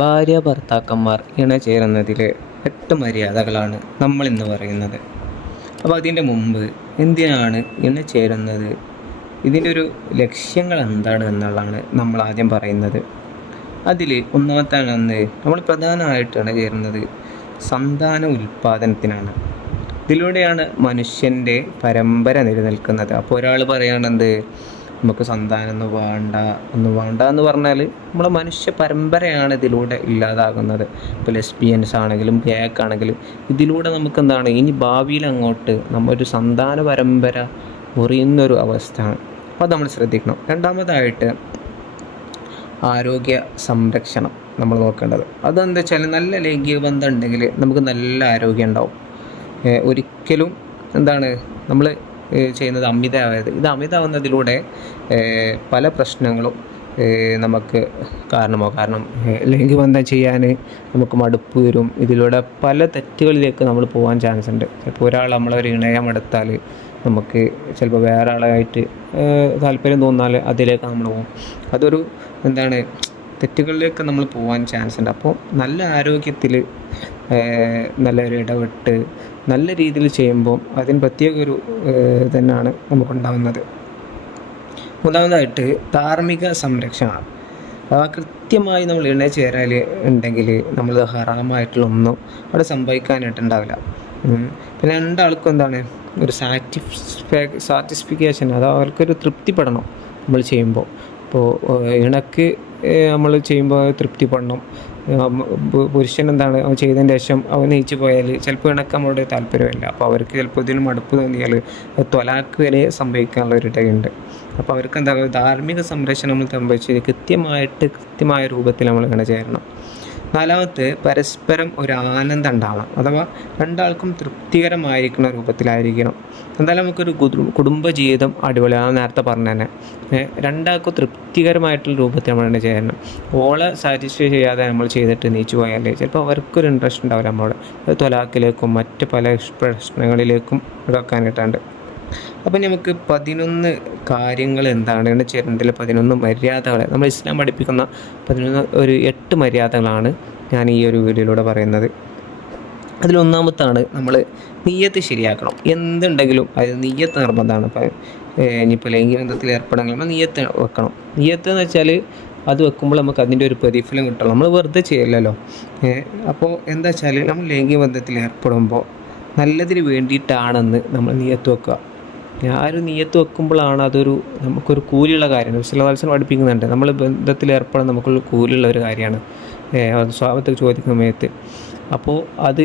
ഭാര്യ ഭർത്താക്കന്മാർ ഇണചേരുന്നതിലെ എട്ട് മര്യാദകളാണ് നമ്മൾ ഇന്ന് പറയുന്നത്. അപ്പോൾ അതിന്റെ മുമ്പ് എന്തിനാണ് ഇണചേരുന്നത് ഇതിന്റെ ഒരു ലക്ഷ്യങ്ങൾ എന്താണ് എന്നുള്ളതാണ് നമ്മൾ ആദ്യം പറയുന്നത്. അതിൽ ഒന്നാമത്താണെന്ന് നമ്മൾ പ്രധാനമായിട്ട് ഇണചേരുന്നത് സന്താന ഉൽപ്പാദനത്തിനാണ്. ഇതിലൂടെയാണ് മനുഷ്യന്റെ പരമ്പര നിലനിൽക്കുന്നത്. അപ്പോൾ ഒരാൾ പറയുകയാണെന്ത് നമുക്ക് സന്താനം ഒന്നും വേണ്ട ഒന്നും വേണ്ട എന്ന് പറഞ്ഞാൽ നമ്മുടെ മനുഷ്യ പരമ്പരയാണ് ഇതിലൂടെ ഇല്ലാതാകുന്നത്. ഇപ്പോൾ ലെസ്ബിയൻസ് ആണെങ്കിലും ബ്ലാക്ക് ആണെങ്കിലും ഇതിലൂടെ നമുക്ക് എന്താണ്? ഇനി ഭാവിയിൽ അങ്ങോട്ട് നമ്മൊരു സന്താന പരമ്പര മുറിയുന്നൊരു അവസ്ഥയാണ്. അപ്പോൾ നമ്മൾ ശ്രദ്ധിക്കണം. രണ്ടാമതായിട്ട് ആരോഗ്യ സംരക്ഷണം നമ്മൾ നോക്കേണ്ടത്. അതെന്താ വെച്ചാൽ നല്ല ലൈംഗിക ബന്ധം ഉണ്ടെങ്കിൽ നമുക്ക് നല്ല ആരോഗ്യം ഉണ്ടാവും. ഒരിക്കലും എന്താണ്? നമ്മൾ ചെയ്യുന്നത് അമിതമായത്. ഇത് അമിതമാവുന്നതിലൂടെ പല പ്രശ്നങ്ങളും നമുക്ക് കാരണമോ കാരണം ലൈംഗികബന്ധം ലൈംഗിക ബന്ധം ചെയ്യാൻ നമുക്ക് മടുപ്പ് വരും. ഇതിലൂടെ പല തെറ്റുകളിലേക്ക് നമ്മൾ പോകാൻ ചാൻസ് ഉണ്ട്. ചിലപ്പോൾ ഒരാൾ നമ്മളൊരു ഇണയം എടുത്താൽ നമുക്ക് ചിലപ്പോൾ വേറെ ആളായിട്ട് താല്പര്യം തോന്നാൽ അതിലേക്ക് നമ്മൾ പോകും അതൊരു എന്താണ് തെറ്റുകളിലേക്ക് നമ്മൾ പോകാൻ ചാൻസ് ഉണ്ട്. അപ്പോൾ നല്ല ആരോഗ്യത്തിൽ നല്ലൊരു ഇടപെട്ട് നല്ല രീതിയിൽ ചെയ്യുമ്പോൾ അതിന് പ്രത്യേക ഒരു തന്നെയാണ് നമുക്കുണ്ടാകുന്നത് മൂന്നാമതായിട്ട് ധാർമ്മിക സംരക്ഷണം. കൃത്യമായി നമ്മൾ ഇണ ചേരാൽ ഉണ്ടെങ്കിൽ നമ്മൾ ഹറാമായിട്ടുള്ള ഒന്നും അവിടെ സംഭവിക്കാനായിട്ടുണ്ടാവില്ല. പിന്നെ രണ്ടാൾക്കും എന്താണ്? ഒരു സാറ്റിസ്ഫാ സാറ്റിസ്ഫിക്കേഷൻ അത് അവർക്കൊരു തൃപ്തിപ്പെടണം നമ്മൾ ചെയ്യുമ്പോൾ. ഇപ്പോൾ ഇണക്ക് നമ്മൾ ചെയ്യുമ്പോൾ തൃപ്തിപ്പെടണം. പുരുഷൻ എന്താണ് അവൻ ചെയ്തതിന് ശേഷം അവൻ നയിച്ചു പോയാൽ ചിലപ്പോൾ ഇണക്ക് നമ്മളോട് താല്പര്യമില്ല. അപ്പോൾ അവർക്ക് ചിലപ്പോൾ ഇതിന് മടുപ്പ് തോന്നിയാൽ തൊലാക്ക് വരെ സംഭവിക്കാനുള്ള ഒരു ഇടയുണ്ട്. അപ്പോൾ അവർക്ക് എന്താ ധാർമ്മിക സംരക്ഷണം നമ്മൾ സംഭവിച്ചത് കൃത്യമായിട്ട് കൃത്യമായ രൂപത്തിൽ നമ്മൾ ഇണ ചേരണം. നാലാമത്തെ പരസ്പരം ഒരു ആനന്ദം ഉണ്ടാവണം. അഥവാ രണ്ടാൾക്കും തൃപ്തികരമായിരിക്കുന്ന രൂപത്തിലായിരിക്കണം. എന്തായാലും നമുക്കൊരു കുടുംബ കുടുംബജീവിതം അടിപൊളിയാണ് നേരത്തെ പറഞ്ഞ തന്നെ രണ്ടാൾക്കും തൃപ്തികരമായിട്ടുള്ള രൂപത്തിൽ നമ്മൾ ചെയ്യണം ഓളെ സാറ്റിസ്ഫൈ ചെയ്യാതെ നമ്മൾ ചെയ്തിട്ട് നീച്ചു പോയാൽ ചിലപ്പോൾ അവർക്കൊരു ഇൻട്രസ്റ്റ് ഉണ്ടാവില്ല നമ്മളോട്. തൊലാക്കിലേക്കും മറ്റ് പല പ്രശ്നങ്ങളിലേക്കും ഇടക്കാനായിട്ടുണ്ട് അപ്പം നമുക്ക് പതിനൊന്ന് കാര്യങ്ങൾ എന്താണ്? ചേരുന്നതിൽ പതിനൊന്ന് മര്യാദകൾ. നമ്മൾ ഇസ്ലാം പഠിപ്പിക്കുന്ന പതിനൊന്ന് ഒരു എട്ട് മര്യാദകളാണ് ഞാൻ ഈ ഒരു വീഡിയോയിലൂടെ പറയുന്നത്. അതിലൊന്നാമത്താണ് നമ്മൾ നീയത്ത് ശരിയാക്കണം. എന്തുണ്ടെങ്കിലും അത് നീയത്ത് നിർബന്ധമാണ്. ഇപ്പം ഇനിയിപ്പോൾ ലൈംഗിക ബന്ധത്തിൽ ഏർപ്പെടണമെങ്കിൽ നമ്മൾ നീയത്ത് വെക്കണം. നീയത്ത് എന്ന് വെച്ചാൽ അത് വെക്കുമ്പോൾ നമുക്ക് അതിന്റെ ഒരു പ്രതിഫലം കിട്ടണം. നമ്മൾ വെറുതെ ചെയ്യില്ലല്ലോ. അപ്പോൾ എന്താ വെച്ചാൽ നമ്മൾ ലൈംഗിക ബന്ധത്തിൽ ഏർപ്പെടുമ്പോൾ നല്ലതിന് വേണ്ടിയിട്ടാണെന്ന് നമ്മൾ നീയത്ത് വെക്കുക. ആ ഒരു നീയത്ത് വെക്കുമ്പോഴാണ് അതൊരു നമുക്കൊരു കൂലിയുള്ള കാര്യമാണ് വിശ്വലാത്സനം പഠിപ്പിക്കുന്നുണ്ട്. നമ്മൾ ബന്ധത്തിൽ ഏർപ്പെടാൻ നമുക്കുള്ള കൂലിയുള്ള ഒരു കാര്യമാണ്. സ്വാപത്തിൽ ചോദിക്കുന്ന സമയത്ത്. അപ്പോൾ അത്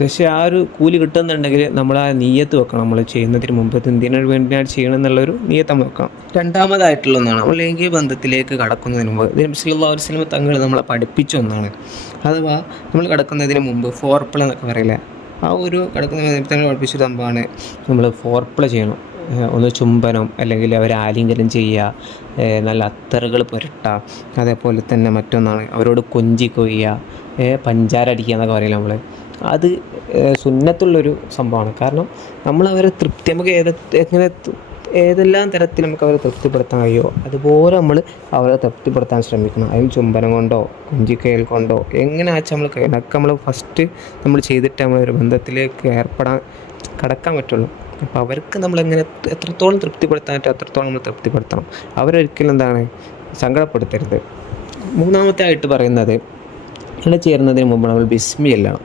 പക്ഷേ ആ ഒരു കൂലി കിട്ടുന്നുണ്ടെങ്കിൽ നമ്മൾ ആ നീയത്ത് വെക്കണം. നമ്മൾ ചെയ്യുന്നതിന് മുമ്പ് എന്തിനു വേണ്ടിയാണ് ചെയ്യണം എന്നുള്ളൊരു നീയത്ത് നമ്മൾ വെക്കണം. രണ്ടാമതായിട്ടുള്ള ഒന്നാണ് നമ്മൾ ലൈംഗിക ബന്ധത്തിലേക്ക് കടക്കുന്നതിന് മുമ്പ്. ഇത് ഒരു സിനിമ തങ്ങൾ നമ്മളെ പഠിപ്പിച്ച ഒന്നാണ്. അഥവാ നമ്മൾ കടക്കുന്നതിന് മുമ്പ് ഫോർപ്പിൾ എന്നൊക്കെ പറയില്ലേ? ആ ഒരു കിടക്കുന്ന നൃത്തങ്ങൾ പഠിപ്പിച്ച സംഭവമാണ്. നമ്മൾ ഫോർ പ്ലേ ചെയ്യണം ഒന്ന് ചുംബനം അല്ലെങ്കിൽ അവരെ ആലിംഗനം ചെയ്യുക നല്ല അത്തറുകൾ പുരട്ടുക അതേപോലെ തന്നെ മറ്റൊന്നാണ് അവരോട് കൊഞ്ചി കൊയ്യുക പഞ്ചാര അടിക്കുക എന്നൊക്കെ പറയില്ല നമ്മൾ അത് സുന്നത്തുള്ളൊരു സംഭവമാണ്. കാരണം നമ്മൾ അവരെ തൃപ്തി നമുക്ക് എങ്ങനെ ഏതെല്ലാം തരത്തിൽ നമുക്ക് അവരെ തൃപ്തിപ്പെടുത്താൻ കഴിയുമോ അതുപോലെ നമ്മൾ അവരെ തൃപ്തിപ്പെടുത്താൻ ശ്രമിക്കണം. അതിൽ ചുംബനം കൊണ്ടോ കുഞ്ചിക്കയൽ കൊണ്ടോ എങ്ങനെ വെച്ചാൽ നമ്മൾ കയ്യിലൊക്കെ നമ്മൾ ഫസ്റ്റ് നമ്മൾ ചെയ്തിട്ട് നമ്മൾ ഒരു ബന്ധത്തിലേക്ക് ഏർപ്പെടാൻ കടക്കാൻ പറ്റുള്ളൂ. അപ്പോൾ അവർക്ക് നമ്മളെങ്ങനെ എത്രത്തോളം തൃപ്തിപ്പെടുത്താൻ പറ്റും അത്രത്തോളം നമ്മൾ തൃപ്തിപ്പെടുത്തണം. അവരൊരിക്കലും എന്താണ് സങ്കടപ്പെടുത്തരുത്. മൂന്നാമത്തെ ആയിട്ട് പറയുന്നത് ഇവിടെ ചേരുന്നതിന് മുമ്പ് നമ്മൾ ബിസ്മി ചെല്ലണം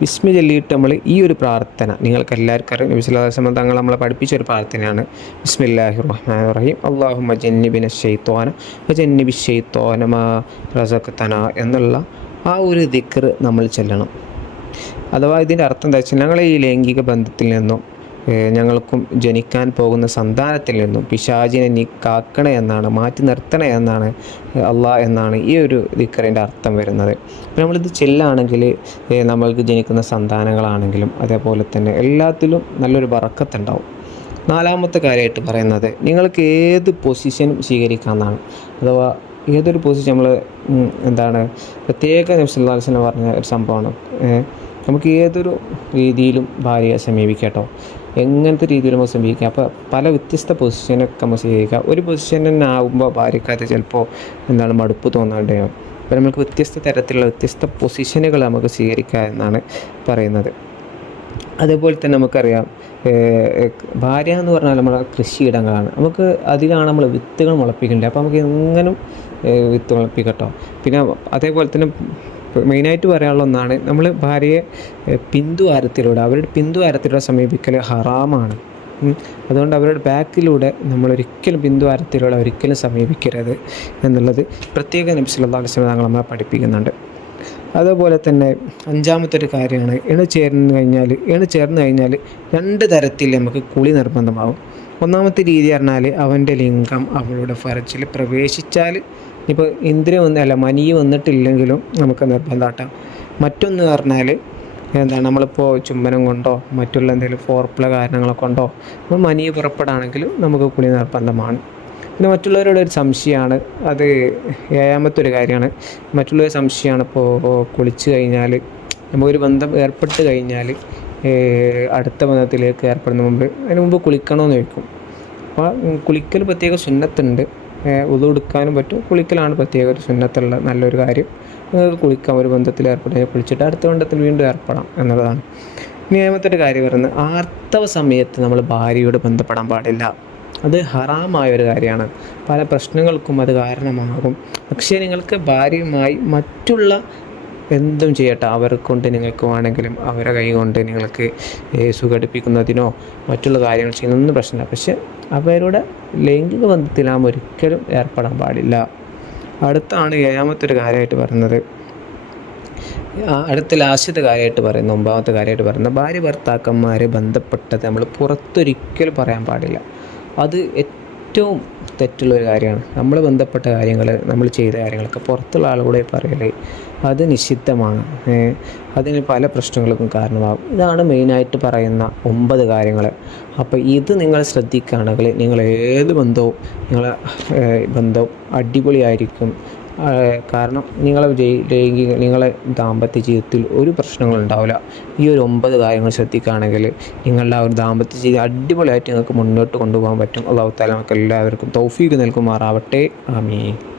ബിസ്മി ചൊല്ലിയിട്ട് നമ്മൾ ഈ ഒരു പ്രാർത്ഥന നിങ്ങൾക്ക് എല്ലാവർക്കും അറിയാം. നബി സ്വല്ലല്ലാഹു അലൈഹി വസല്ലം തങ്ങൾ നമ്മളെ പഠിപ്പിച്ച ഒരു പ്രാർത്ഥനയാണ്. ബിസ്മില്ലാഹി റഹ്മാൻ റഹീം അള്ളാഹു ജന്നിബിന ഷെയ്ത്തോന മജന്നിബി ഷെയ്ത്തോന മാ റസഖത്തന എന്നുള്ള ആ ഒരു ദിക്കർ നമ്മൾ ചെല്ലണം. അഥവാ ഇതിന്റെ അർത്ഥം എന്താ വെച്ചാൽ ഞങ്ങളെ ഈ ലൈംഗിക ബന്ധത്തിൽ നിന്നും ഞങ്ങൾക്കും ജനിക്കാൻ പോകുന്ന സന്താനത്തിൽ നിന്നും പിശാചിനെ നീ കാക്കണേ എന്നാണ് മാറ്റി നിർത്തണേ എന്നാണ് അള്ളാഹ് എന്നാണ് ഈ ഒരു ദിക്കറിന്റെ അർത്ഥം വരുന്നത്. നമ്മളിത് ചെല്ലാണെങ്കിൽ നമ്മൾക്ക് ജനിക്കുന്ന സന്താനങ്ങളാണെങ്കിലും അതേപോലെ തന്നെ എല്ലാത്തിലും നല്ലൊരു വറക്കത്തുണ്ടാവും. നാലാമത്തെ കാര്യമായിട്ട് പറയുന്നത് നിങ്ങൾക്ക് ഏത് പൊസിഷനും സ്വീകരിക്കാമെന്നാണ് അഥവാ ഏതൊരു പൊസിഷൻ നമ്മൾ എന്താണ് പ്രത്യേക നിമിഷം പറഞ്ഞ ഒരു സംഭവമാണ് നമുക്ക് ഏതൊരു രീതിയിലും ഭാര്യയെ സമീപിക്കാം കേട്ടോ. എങ്ങനത്തെ രീതിയിൽ സമീപിക്കാം അപ്പോൾ പല വ്യത്യസ്ത പൊസിഷനൊക്കെ നമുക്ക് സ്വീകരിക്കാം ഒരു പൊസിഷൻ തന്നെ ആകുമ്പോൾ ഭാര്യക്കകത്ത് ചിലപ്പോൾ എന്താണ് മടുപ്പ് തോന്നാണ്ടാവും. അപ്പോൾ നമുക്ക് വ്യത്യസ്ത തരത്തിലുള്ള വ്യത്യസ്ത പൊസിഷനുകൾ നമുക്ക് സ്വീകരിക്കുക എന്നാണ് പറയുന്നത്. അതേപോലെ തന്നെ നമുക്കറിയാം ഭാര്യ എന്ന് പറഞ്ഞാൽ നമ്മുടെ കൃഷിയിടങ്ങളാണ് നമുക്ക് അതിലാണ് നമ്മൾ വിത്തുകൾ മുളപ്പിക്കേണ്ടത്. അപ്പോൾ നമുക്ക് എങ്ങനും വിത്ത് മുളപ്പിക്കട്ടോ പിന്നെ അതേപോലെ തന്നെ മെയിനായിട്ട് പറയാനുള്ള ഒന്നാണ് നമ്മൾ ഭാര്യയെ പിന്തുവാരത്തിലൂടെ അവരുടെ പിന്തുവാരത്തിലൂടെ സമീപിക്കൽ ഹറാമാണ്. അതുകൊണ്ട് അവരുടെ ബാക്കിലൂടെ നമ്മൾ ഒരിക്കലും ബിന്ദുവാരത്തിലൂടെ ഒരിക്കലും സമീപിക്കരുത് എന്നുള്ളത് പ്രത്യേക നബി സല്ലല്ലാഹു അലൈഹി വസല്ലം തങ്ങൾ നമ്മളെ പഠിപ്പിക്കുന്നുണ്ട്. അതുപോലെ തന്നെ അഞ്ചാമത്തെ ഒരു കാര്യമാണ് ഇണ ചേർന്ന് കഴിഞ്ഞാൽ ഇണ ചേർന്ന് കഴിഞ്ഞാൽ രണ്ട് തരത്തിൽ നമുക്ക് കുളി നിർബന്ധമാകും ഒന്നാമത്തെ രീതി പറഞ്ഞാൽ അവന്റെ ലിംഗം അവളുടെ ഫറച്ചിൽ പ്രവേശിച്ചാൽ ഇപ്പോൾ ഇന്ദ്രിയ വന്നല്ല മനി വന്നിട്ടില്ലെങ്കിലും നമുക്ക് നിർബന്ധമാട്ടാം മറ്റൊന്ന് പറഞ്ഞാൽ എന്താണ് നമ്മളിപ്പോൾ ചുംബനം കൊണ്ടോ മറ്റുള്ള എന്തെങ്കിലും ഫോർപ്ല കാരണങ്ങളെ കൊണ്ടോ നമ്മൾ മനി പുറപ്പെടുകയാണെങ്കിൽ നമുക്ക് കുളി നിർബന്ധമാണ്. പിന്നെ മറ്റുള്ളവരോട് ഒരു സംശയമാണ് അത് ഏഴാമത്തെ ഒരു കാര്യമാണ്. മറ്റുള്ളവർ സംശയമാണ് ഇപ്പോൾ കുളിച്ച് കഴിഞ്ഞാൽ നമുക്കൊരു ബന്ധം ഏർപ്പെട്ട് കഴിഞ്ഞാൽ അടുത്ത ബന്ധത്തിലേക്ക് ഏർപ്പെടുന്ന മുമ്പ് അതിന് മുമ്പ് കുളിക്കണമെന്ന് ചോദിക്കും. അപ്പോൾ കുളിക്കൽ പ്രത്യേക സുന്നത്തുണ്ട്. ഉതു എടുക്കാനും പറ്റും. കുളിക്കലാണ് പ്രത്യേക ഒരു സുന്നത്തുള്ള നല്ലൊരു കാര്യം. നിങ്ങൾക്ക് കുളിക്കാം ഒരു ബന്ധത്തിൽ ഏർപ്പെടുക കുളിച്ചിട്ട് അടുത്ത ബന്ധത്തിൽ വീണ്ടും ഏർപ്പെടാം എന്നുള്ളതാണ്. നിയമത്തിന്റെ കാര്യം പറയുന്നത്. ആർത്തവ സമയത്ത് നമ്മൾ ഭാര്യയോട് ബന്ധപ്പെടാൻ പാടില്ല. അത് ഹറാമായ ഒരു കാര്യമാണ്. പല പ്രശ്നങ്ങൾക്കും അത് കാരണമാകും. പക്ഷേ നിങ്ങൾക്ക് ഭാര്യയുമായി മറ്റുള്ള എന്തും ചെയ്യട്ടെ. അവരെ കൊണ്ട് നിങ്ങൾക്ക് വേണമെങ്കിലും അവരെ കൈ കൊണ്ട് നിങ്ങൾക്ക് സുഖടിപ്പിക്കുന്നതിനോ മറ്റുള്ള കാര്യങ്ങൾ ചെയ്യുന്നതൊന്നും പ്രശ്നമില്ല. പക്ഷെ അവരുടെ ലൈംഗിക ബന്ധത്തിൽ നാം ഒരിക്കലും ഏർപ്പെടാൻ പാടില്ല. അടുത്താണ് ഏഴാമത്തെ ഒരു കാര്യമായിട്ട് പറയുന്നത്. അടുത്ത ലാസ്റ്റത്തെ കാര്യമായിട്ട് പറയുന്ന. ഒമ്പാമത്തെ കാര്യമായിട്ട് പറയുന്നത് ഭാര്യ ഭർത്താക്കന്മാരെ ബന്ധപ്പെട്ടത് നമ്മൾ പുറത്തൊരിക്കലും പറയാൻ പാടില്ല. അത് ഏറ്റവും തെറ്റുള്ളൊരു കാര്യമാണ്. നമ്മൾ ബന്ധപ്പെട്ട കാര്യങ്ങൾ നമ്മൾ ചെയ്ത കാര്യങ്ങളൊക്കെ പുറത്തുള്ള ആളുകൂടെ പറയൽ അത് നിഷിദ്ധമാണ്. അതിന് പല പ്രശ്നങ്ങൾക്കും കാരണമാകും ഇതാണ് മെയിനായിട്ട് പറയുന്ന ഒമ്പത് കാര്യങ്ങൾ അപ്പോൾ ഇത് നിങ്ങൾ ശ്രദ്ധിക്കുകയാണെങ്കിൽ നിങ്ങൾ ഏത് ബന്ധവും നിങ്ങളെ ബന്ധവും അടിപൊളിയായിരിക്കും. കാരണം നിങ്ങളെ ലൈംഗിക നിങ്ങളെ ദാമ്പത്യ ജീവിതത്തിൽ ഒരു പ്രശ്നങ്ങളും ഉണ്ടാവില്ല. ഈ ഒരു ഒമ്പത് കാര്യങ്ങൾ ശ്രദ്ധിക്കുകയാണെങ്കിൽ നിങ്ങളുടെ ആ ഒരു ദാമ്പത്യ ജീവിതം അടിപൊളിയായിട്ട് നിങ്ങൾക്ക് മുന്നോട്ട് കൊണ്ടുപോകാൻ പറ്റും. അള്ളാഹു താല നമുക്ക് എല്ലാവർക്കും തൗഫീക്ക് നൽകുമാറാവട്ടെ. ആമീൻ.